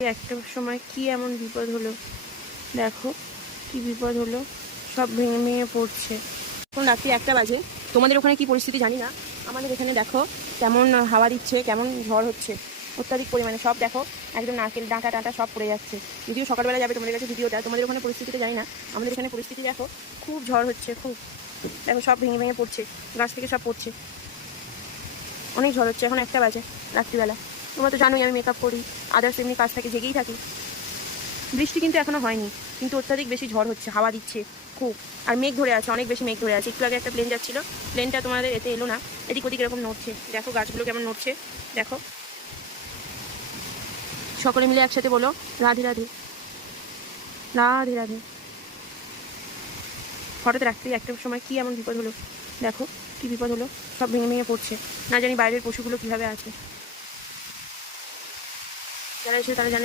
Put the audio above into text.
একটা সময় কি এমন বিপদ হলো, দেখো কি বিপদ হলো, সব ভেঙে ভেঙে পড়ছে। এখন রাত্রি 1টা বাজে, তোমাদের ওখানে কি পরিস্থিতি জানি না, আমাদের এখানে দেখো কেমন হাওয়া দিচ্ছে, কেমন ঝড় হচ্ছে অত্যাধিক পরিমাণে। সব দেখো একদম নারকেল ডাঁটা টাঁটা সব পড়ে যাচ্ছে। যদিও সকালবেলা যাবে তোমাদের কাছে ভিডিওটা, তোমাদের ওখানে পরিস্থিতিটা জানি না, আমাদের এখানে পরিস্থিতি দেখো খুব ঝড় হচ্ছে, খুব দেখো সব ভেঙে ভেঙে পড়ছে, গাছ থেকে সব পড়ছে, অনেক ঝড় হচ্ছে। এখন 1টা বাজে রাত্রিবেলা, তোমরা তো জানোই আমি মেকআপ করি, আদার্স এমনি কাজ থেকে জেগেই থাকি। বৃষ্টি কিন্তু এখনো হয়নি, কিন্তু অত্যাধিক বেশি ঝড় হচ্ছে, হাওয়া দিচ্ছে খুব, আর মেঘ ধরে আছে, অনেক বেশি মেঘ ধরে আছে। একটু আগে একটা প্লেন যাচ্ছিল, প্লেনটা তোমাদের এতে এলো না, এদিক ওদিক এরকম নড়ছে, দেখো গাছগুলো কেমন নড়ছে দেখো। সকলে মিলে একসাথে বলো রাধে রাধে, রাধে রাধে। হঠাৎ রাত্রি 1টার সময় কি এমন বিপদ হলো, দেখো কি বিপদ হলো, সব ভেঙে ভেঙে পড়ছে। না জানি বাইরের পশুগুলো কিভাবে আছে, যারা এসে তারা জানে।